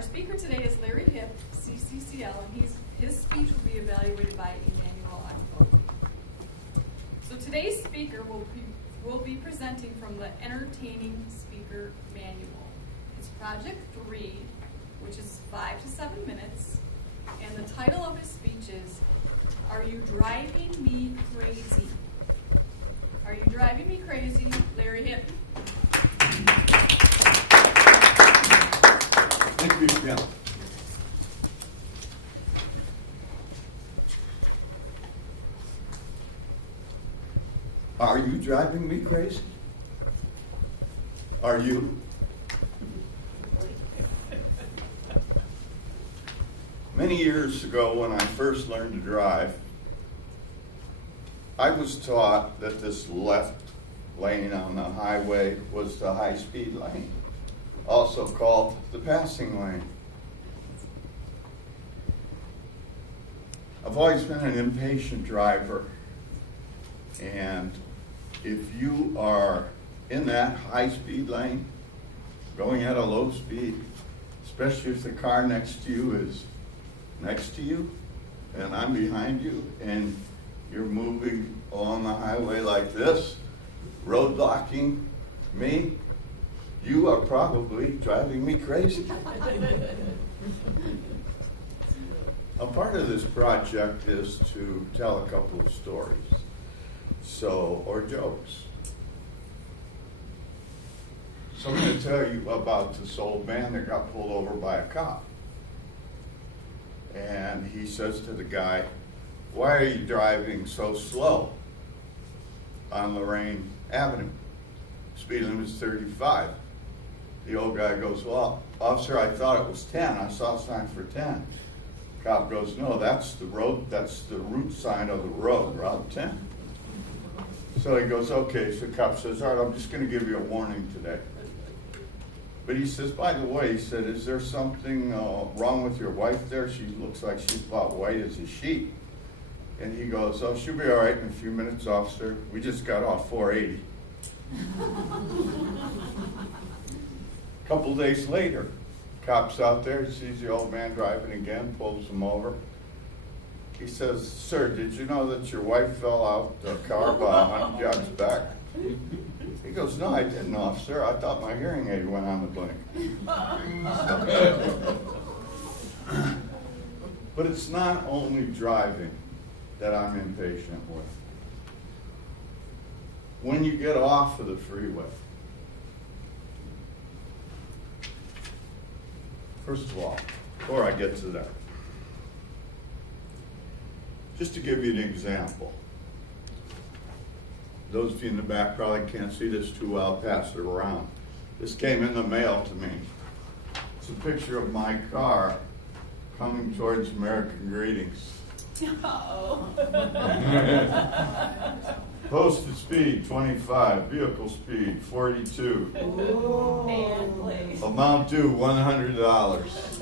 Our speaker today is Larry Hipp, CCCL, and his speech will be evaluated by Emmanuel on vote. So today's speaker will be presenting from the Entertaining Speaker Manual. It's Project 3, which is 5 to 7 minutes, and the title of his speech is, "Are You Driving Me Crazy?" Are you driving me crazy, Larry Hipp? Thank you, Jim. Are you driving me crazy? Are you? Many years ago, when I first learned to drive, I was taught that this left lane on the highway was the high-speed lane, also called the passing lane. I've always been an impatient driver, and if you are in that high-speed lane, going at a low speed, especially if the car next to you is next to you, and I'm behind you, and you're moving along the highway like this, roadblocking me, you are probably driving me crazy. A part of this project is to tell a couple of stories, or jokes. So I'm going to tell you about this old man that got pulled over by a cop. And he says to the guy, "Why are you driving so slow on Lorraine Avenue? Speed limit is 35. The old guy goes, "Well, officer, I thought it was 10. I saw a sign for 10. Cop goes, "No, that's the route sign of the road, Route 10. So he goes, "Okay." So the cop says, "All right, I'm just going to give you a warning today." But he says, "By the way," he said, "is there something wrong with your wife there? She looks like she's about white as a sheet." And he goes, "Oh, she'll be all right in a few minutes, officer. We just got off 480. A couple days later, cop's out there, sees the old man driving again, pulls him over. He says, "Sir, did you know that your wife fell out the car about 100 yards back?" He goes, "No, I didn't, officer. I thought my hearing aid went on the blink." But it's not only driving that I'm impatient with. When you get off of the freeway, first of all, before I get to that, just to give you an example, those of you in the back probably can't see this too well, I'll pass it around. This came in the mail to me. It's a picture of my car coming towards American Greetings. Uh-oh. Posted speed 25, vehicle speed 42. Ooh. And please. Amount due $100.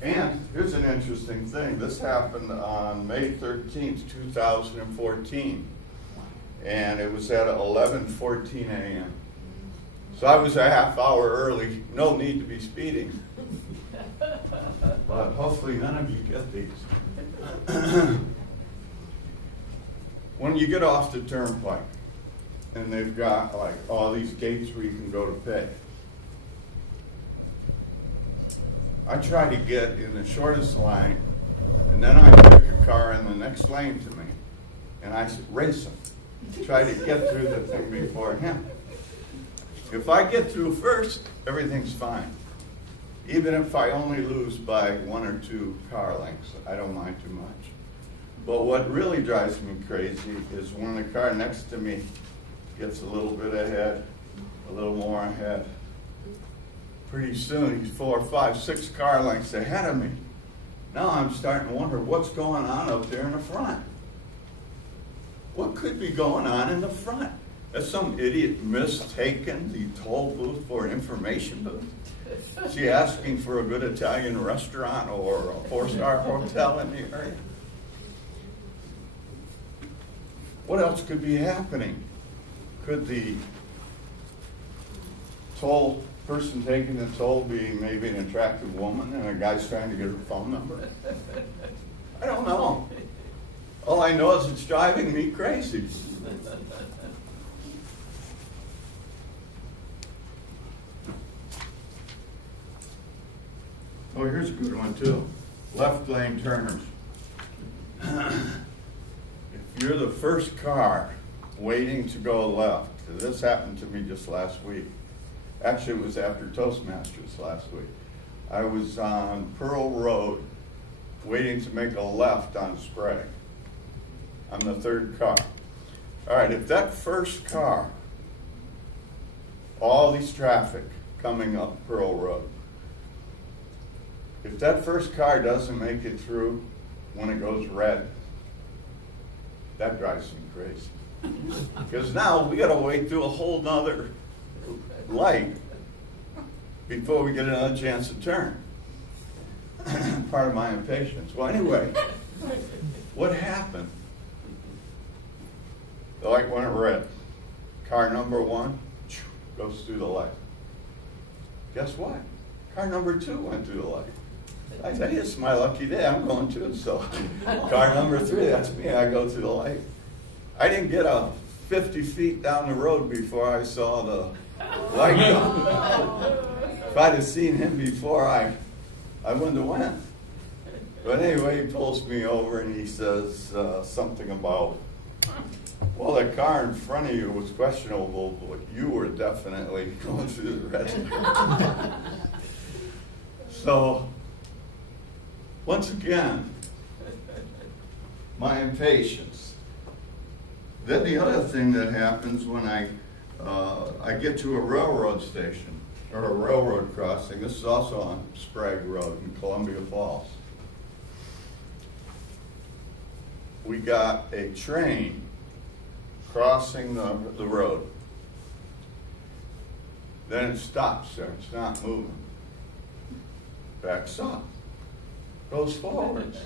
And here's an interesting thing. This happened on May 13th, 2014. And it was at 11:14 a.m. So I was a half hour early. No need to be speeding. But hopefully none of you get these. When you get off the turnpike, and they've got like all these gates where you can go to pay, I try to get in the shortest line, and then I pick a car in the next lane to me, and I race him. Try to get through the thing before him. If I get through first, everything's fine. Even if I only lose by 1 or 2 car lengths, I don't mind too much. But what really drives me crazy is when the car next to me gets a little bit ahead, a little more ahead. Pretty soon, he's 4, 5, 6 car lengths ahead of me. Now I'm starting to wonder what's going on up there in the front. What could be going on in the front? Has some idiot mistaken the toll booth for an information booth? Is he asking for a good Italian restaurant or a 4-star hotel in the area? What else could be happening? Could the toll person taking the toll being maybe an attractive woman and a guy's trying to get her phone number? I don't know. All I know is it's driving me crazy. Oh, here's a good one too. Left lane turners. If you're the first car waiting to go left, this happened to me just last week. Actually, it was after Toastmasters last week. I was on Pearl Road waiting to make a left on Sprague. I'm the third car. All right, if that first car, all these traffic coming up Pearl Road, if that first car doesn't make it through when it goes red, that drives me crazy. Because now we gotta wait through a whole nother light before we get another chance to turn. Part of my impatience. Well, anyway, what happened? The light went red. Car number 1 goes through the light. Guess what? Car number 2 went through the light. I said, it's my lucky day, I'm going too. So car number 3, that's me, I go through the light. I didn't get 50 feet down the road before I saw the light go. If I'd have seen him before, I wouldn't have went. But anyway, he pulls me over and he says something about, well, the car in front of you was questionable, but you were definitely going through the red. So, once again, my impatience. Then the other thing that happens when I get to a railroad station or a railroad crossing, this is also on Sprague Road in Columbia Falls. We got a train crossing the road. Then it stops there, it's not moving. Backs up, goes forwards.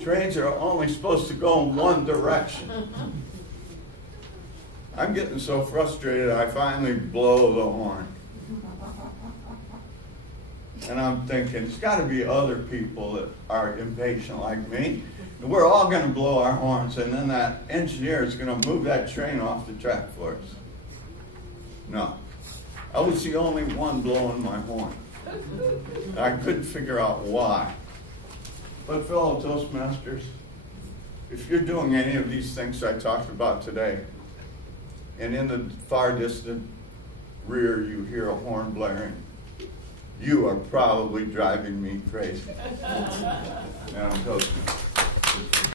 Trains are only supposed to go in one direction. I'm getting so frustrated, I finally blow the horn. And I'm thinking, there's got to be other people that are impatient like me. And we're all going to blow our horns, and then that engineer is going to move that train off the track for us. No. I was the only one blowing my horn. I couldn't figure out why. But fellow Toastmasters, if you're doing any of these things I talked about today, and in the far distant rear you hear a horn blaring, you are probably driving me crazy. And I'm Toastmaster.